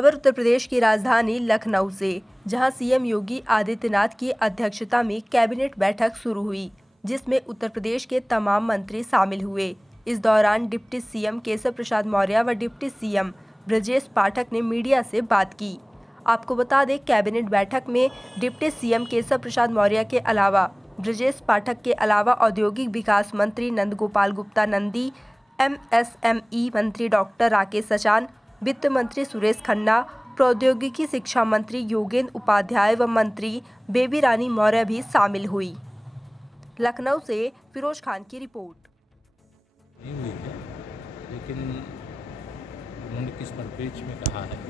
खबर उत्तर प्रदेश की राजधानी लखनऊ से, जहां सीएम योगी आदित्यनाथ की अध्यक्षता में कैबिनेट बैठक शुरू हुई, जिसमें उत्तर प्रदेश के तमाम मंत्री शामिल हुए। इस दौरान डिप्टी सीएम केशव प्रसाद मौर्य व डिप्टी सीएम ब्रजेश पाठक ने मीडिया से बात की। आपको बता दें, कैबिनेट बैठक में डिप्टी सीएम केशव प्रसाद मौर्य के अलावा ब्रजेश पाठक के अलावा औद्योगिक विकास मंत्री नंदगोपाल गुप्ता नंदी, एमएसएमई मंत्री डॉक्टर राकेश सचान, वित्त मंत्री सुरेश खन्ना, प्रौद्योगिकी शिक्षा मंत्री योगेंद्र उपाध्याय व मंत्री बेबी रानी मौर्य भी शामिल हुई। लखनऊ से फिरोज खान की रिपोर्ट। नहीं हुई है, लेकिन उन्होंने किस परिप्रेक्ष्य में कहा है,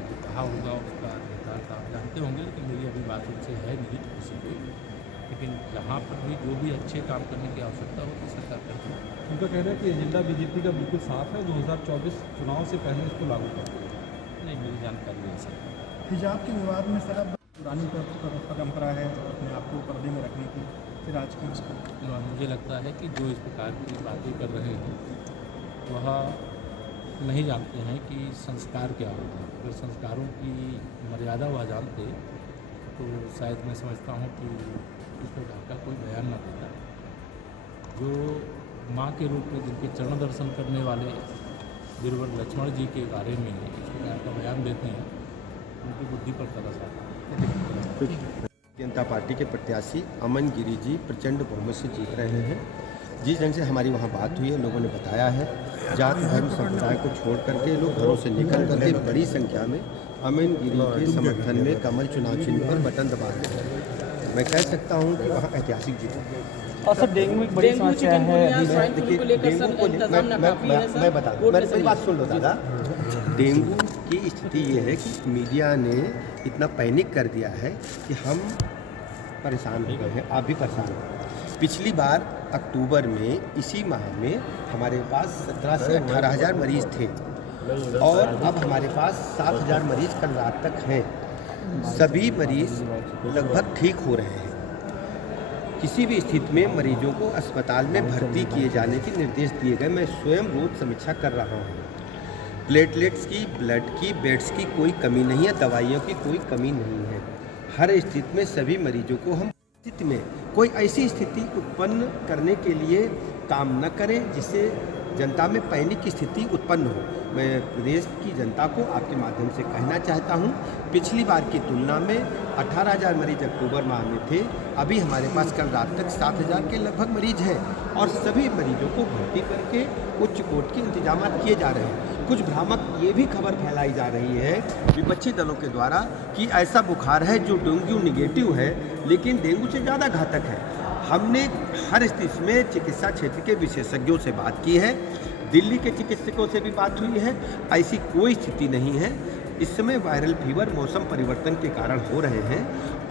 जो कहा होगा उसका निर्धार आप जानते होंगे, लेकिन मेरी अभी बात उनसे है नहीं किसी को। लेकिन जहाँ पर भी जो भी अच्छे काम करने की आवश्यकता होती है सरकार करती है। उनका कहना है कि एजेंडा बीजेपी का बिल्कुल साफ है, 2024 चुनाव से पहले इसको लागू कर देगा। नहीं, मेरी जानकारी है सर। हिजाब के विवाद में सर अब पुरानी परंपरा है अपने आप को पर्दे में रखने की, फिर आज की इसको मुझे लगता है कि जो इस प्रकार की बातें कर रहे हैं वह नहीं जानते हैं कि संस्कार क्या होता है। अगर संस्कारों की मर्यादा वह जानते तो शायद मैं समझता हूँ कि इस प्रकार का कोई बयान न देता। जो माँ के रूप में जिनके चरण दर्शन करने वाले वीरवर लक्ष्मण जी के बारे में इस प्रकार का बयान देते हैं, उनकी बुद्धि पर तरस आता है। जनता पार्टी के प्रत्याशी अमन गिरी जी प्रचंड बहुमत से जीत रहे हैं। जिस ढंग से हमारी वहाँ बात हुई है, लोगों ने बताया है, जात धर्म संप्रदाय को छोड़ करके लोग घरों से निकल करके बड़ी संख्या में अमन गिरी के समर्थन में कमल चुनाव चिन्ह पर बटन दबा रहे हैं। मैं कह सकता हूँ कि वहाँ ऐतिहासिक जीत है। और सर डेंगू एक बड़ी समस्या है। देखिए, डेंगू को मैं बता दूँ, मेरी बात सुन लो दादा। डेंगू की स्थिति ये है कि मीडिया ने इतना पैनिक कर दिया है कि हम परेशान हो गए हैं, आप भी परेशान हो। पिछली बार अक्टूबर में इसी माह में हमारे पास 17 से 18 हज़ार मरीज़ थे और अब हमारे पास 7 हज़ार मरीज़ कल रात तक हैं। सभी मरीज़ लगभग ठीक हो रहे हैं। किसी भी स्थिति में मरीजों को अस्पताल में भर्ती किए जाने के निर्देश दिए गए। मैं स्वयं रोज समीक्षा कर रहा हूँ। प्लेटलेट्स की, ब्लड की, बेड्स की कोई कमी नहीं है, दवाइयों की कोई कमी नहीं है। हर स्थिति में सभी मरीजों को हम स्थिति में कोई ऐसी स्थिति उत्पन्न करने के लिए काम न करें जिससे जनता में पैनिक की स्थिति उत्पन्न हो। मैं प्रदेश की जनता को आपके माध्यम से कहना चाहता हूं, पिछली बार की तुलना में 18,000 मरीज अक्टूबर माह में थे, अभी हमारे पास कल रात तक 7,000 के लगभग मरीज हैं और सभी मरीजों को भर्ती करके उच्च कोर्ट के इंतजाम किए जा रहे हैं। कुछ भ्रामक ये भी खबर फैलाई जा रही है विपक्षी दलों के द्वारा कि ऐसा बुखार है जो डेंगू निगेटिव है लेकिन डेंगू से ज़्यादा घातक है। हमने हर स्थिति में चिकित्सा क्षेत्र के विशेषज्ञों से बात की है, दिल्ली के चिकित्सकों से भी बात हुई है। ऐसी कोई स्थिति नहीं है। इस समय वायरल फीवर मौसम परिवर्तन के कारण हो रहे हैं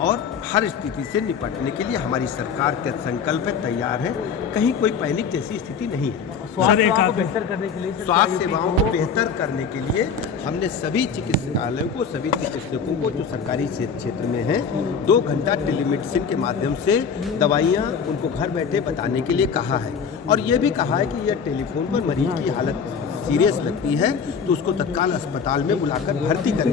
और हर स्थिति से निपटने के लिए हमारी सरकार का संकल्प है, तैयार है। कहीं कोई पैनिक जैसी स्थिति नहीं है। स्वास्थ्य सेवाओं को बेहतर करने के लिए स्वास्थ्य सेवाओं को बेहतर करने के लिए हमने सभी चिकित्सालयों को, सभी चिकित्सकों को जो सरकारी क्षेत्र में हैं, 2 घंटा टेलीमेडिसिन के माध्यम से दवाइयाँ उनको घर बैठे बताने के लिए कहा है और ये भी कहा है कि यह टेलीफोन पर मरीज की हालत सीरियस लगती है तो उसको तत्काल अस्पताल में बुलाकर भर्ती करें।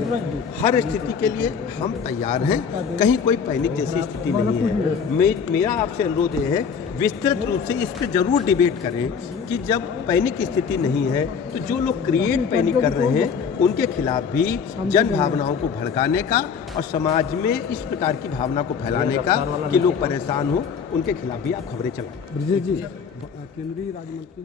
हर स्थिति के लिए हम तैयार हैं, कहीं कोई पैनिक जैसी स्थिति नहीं है। मेरा आपसे अनुरोध ये है, विस्तृत रूप से इस पर जरूर डिबेट करें कि जब पैनिक स्थिति नहीं है तो जो लोग क्रिएट पैनिक कर रहे हैं उनके खिलाफ भी जन भावनाओं को भड़काने का और समाज में इस प्रकार की भावना को फैलाने का कि लोग परेशान हो, उनके खिलाफ भी आप खबरें चलाएं। केंद्रीय राज्य मंत्री